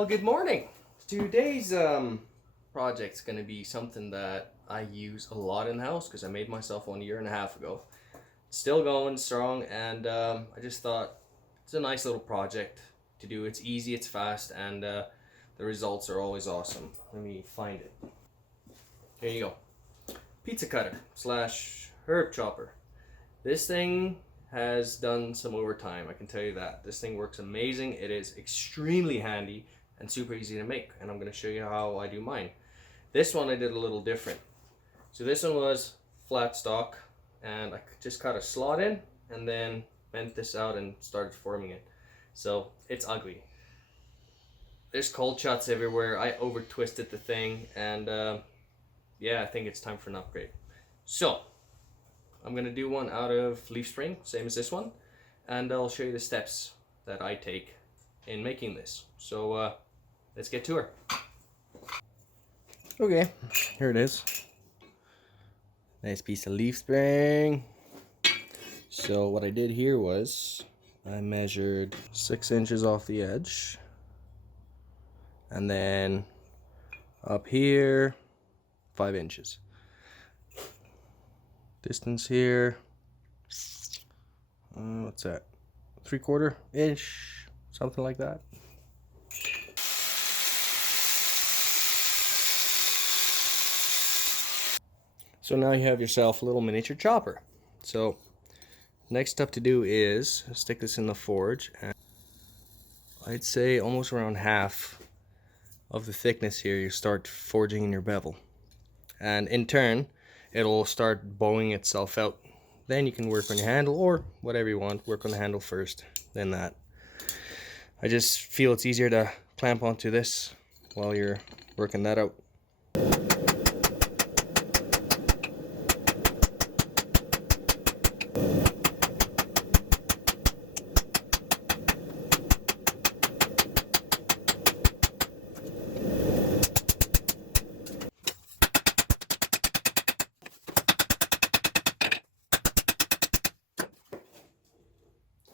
Well, good morning. Today's project's gonna be something that I use a lot in the house because I made myself one 1.5 years ago. Still going strong, and I just thought it's a nice little project to do. It's easy, it's fast, and the results are always awesome. Let me find it. Here you go. Pizza cutter slash herb chopper. This thing has done some overtime, I can tell you that. This thing works amazing. It is extremely handy and super easy to make, and I'm going to show you how I do mine. This one I did a little different. So this one was flat stock, and I just cut a slot in and then bent this out and started forming it. So it's ugly. There's cold shots everywhere. I over twisted the thing, and yeah, I think it's time for an upgrade. So I'm gonna do one out of leaf spring, same as this one, and I'll show you the steps that I take in making this. So let's get to her. Okay, here it is. Nice piece of leaf spring. So what I did here was I measured 6 inches off the edge, and then up here 5 inches. Distance here, what's that, 3/4 inch, something like that. So now you have yourself a little miniature chopper. So next step to do is stick this in the forge, and I'd say almost around half of the thickness here you start forging in your bevel, and in turn it'll start bowing itself out. Then you can work on your handle, or whatever you want. Work on the handle first, then that. I just feel it's easier to clamp onto this while you're working that out.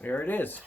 Here it is.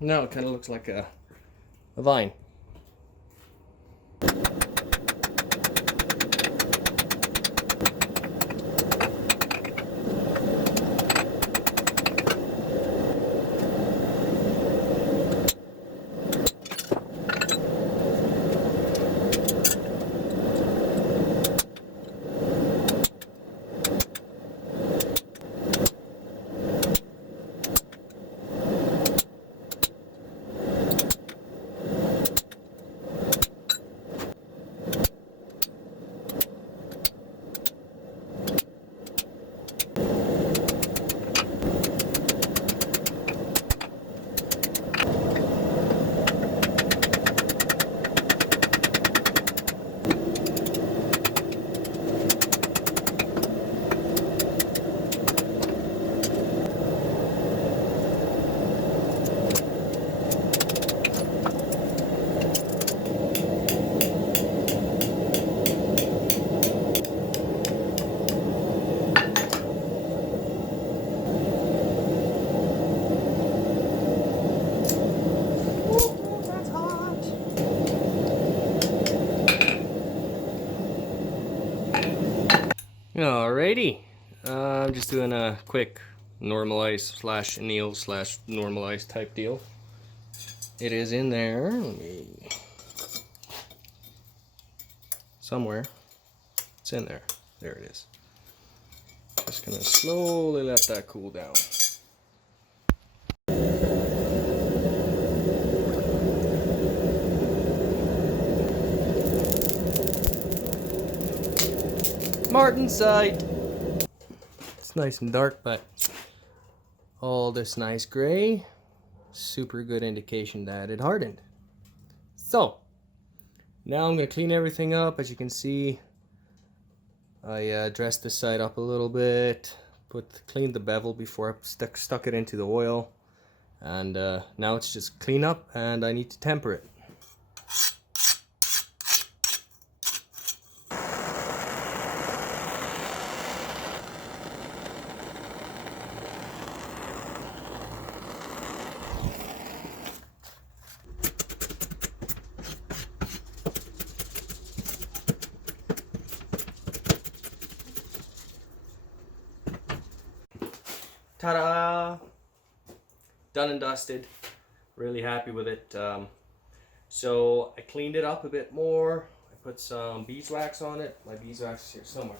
Now it kind of looks like a vine. Alrighty, I'm just doing a quick normalize slash anneal slash normalize type deal. It is in there, let me, somewhere, it's in there, there it is. Just gonna slowly let that cool down. Martensite! It's nice and dark, but all this nice gray, super good indication that it hardened. So, now I'm going to clean everything up. As you can see, I dressed this side up a little bit, cleaned the bevel before I stuck it into the oil, and now it's just clean up and I need to temper it. Ta-da! Done and dusted. Really happy with it. So I cleaned it up a bit more. I put some beeswax on it. My beeswax is here somewhere.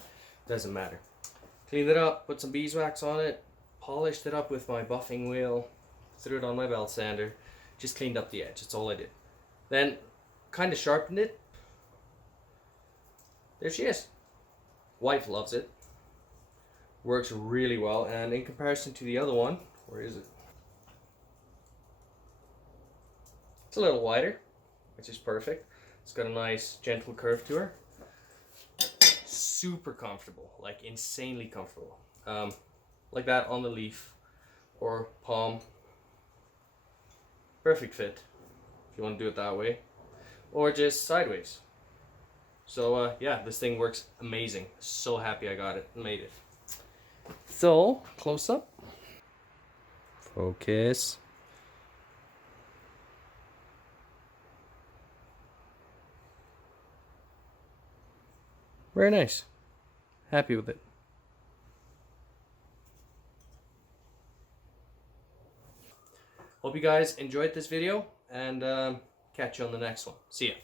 Doesn't matter. Cleaned it up, put some beeswax on it, polished it up with my buffing wheel, threw it on my belt sander, just cleaned up the edge. That's all I did. Then kind of sharpened it. There she is. Wife loves it. Works really well, and in comparison to the other one, where is it? It's a little wider, which is perfect. It's got a nice gentle curve to her. Super comfortable, like insanely comfortable. Like that on the leaf or palm. Perfect fit if you want to do it that way, or just sideways. So yeah, this thing works amazing. So happy I got it and made it. So, close up. Focus. Very nice. Happy with it. Hope you guys enjoyed this video, and catch you on the next one. See ya.